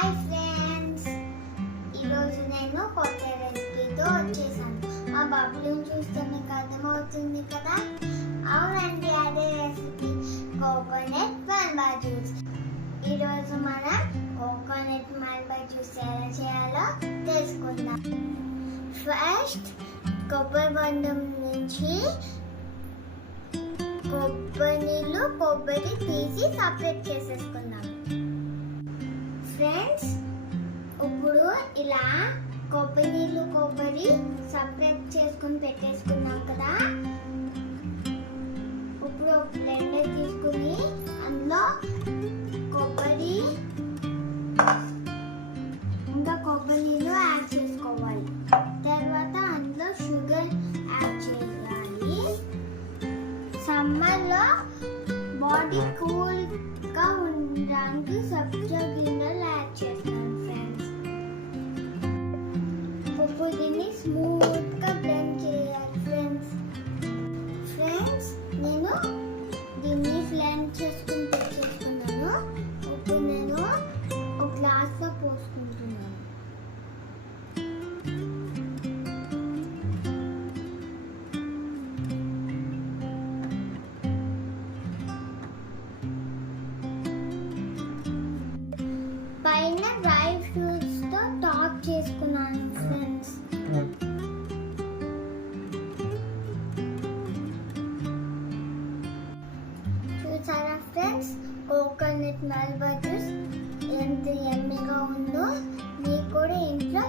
Hi friends, ఈరోజు నేను కొత్త రెసిపీతో వచ్చేసాను. మా బబ్బులను చూస్తే మీకు అర్థమవుతుంది కదా. అవునండి, అదే రెసిపీ కోకోనట్ మల్బా జ్యూస్. ఈరోజు మనం కోకోనట్ మల్బా జ్యూస్ ఎలా చేయాలో తెలుసుకుందాం. ఫస్ట్ కొబ్బరి బొండం నుంచి కొబ్బరి తీసి సపరేట్ చేసేసుకుందాం. ఫ్రెండ్స్, ఇప్పుడు ఇలా కొబ్బరి సపరేట్ చేసుకుని పెట్టేసుకున్నాం కదా. ఇప్పుడు ఒక బ్లెండర్ తీసుకుని అందులో కొబ్బరి నీళ్ళు యాడ్ చేసుకోవాలి. తర్వాత అందులో షుగర్ యాడ్ చేయాలి. సమ్మర్లో బాడీ కూల్గా ఉండడానికి సబ్జా గింజలు యాడ్ చేస్తాను ఫ్రెండ్స్. ఇప్పుడు దీన్ని స్మూత్గా బ్లెండ్ చేయాలి ఫ్రెండ్స్. నేను దీన్ని బ్లెండ్ చేసుకుని తెచ్చేసుకున్నాను. ఇప్పుడు నేను ఒక గ్లాస్లో పోసుకుంటున్నాను. పైన డ్రై ఫ్రూట్స్ తో టాప్ చేసుకున్నాను ఫ్రెండ్స్. చూసారా ఫ్రెండ్స్, కోకోనట్ మల్బా జ్యూస్ ఎంత యమ్మీగా ఉందో. మీకు కూడా ఇంట్లో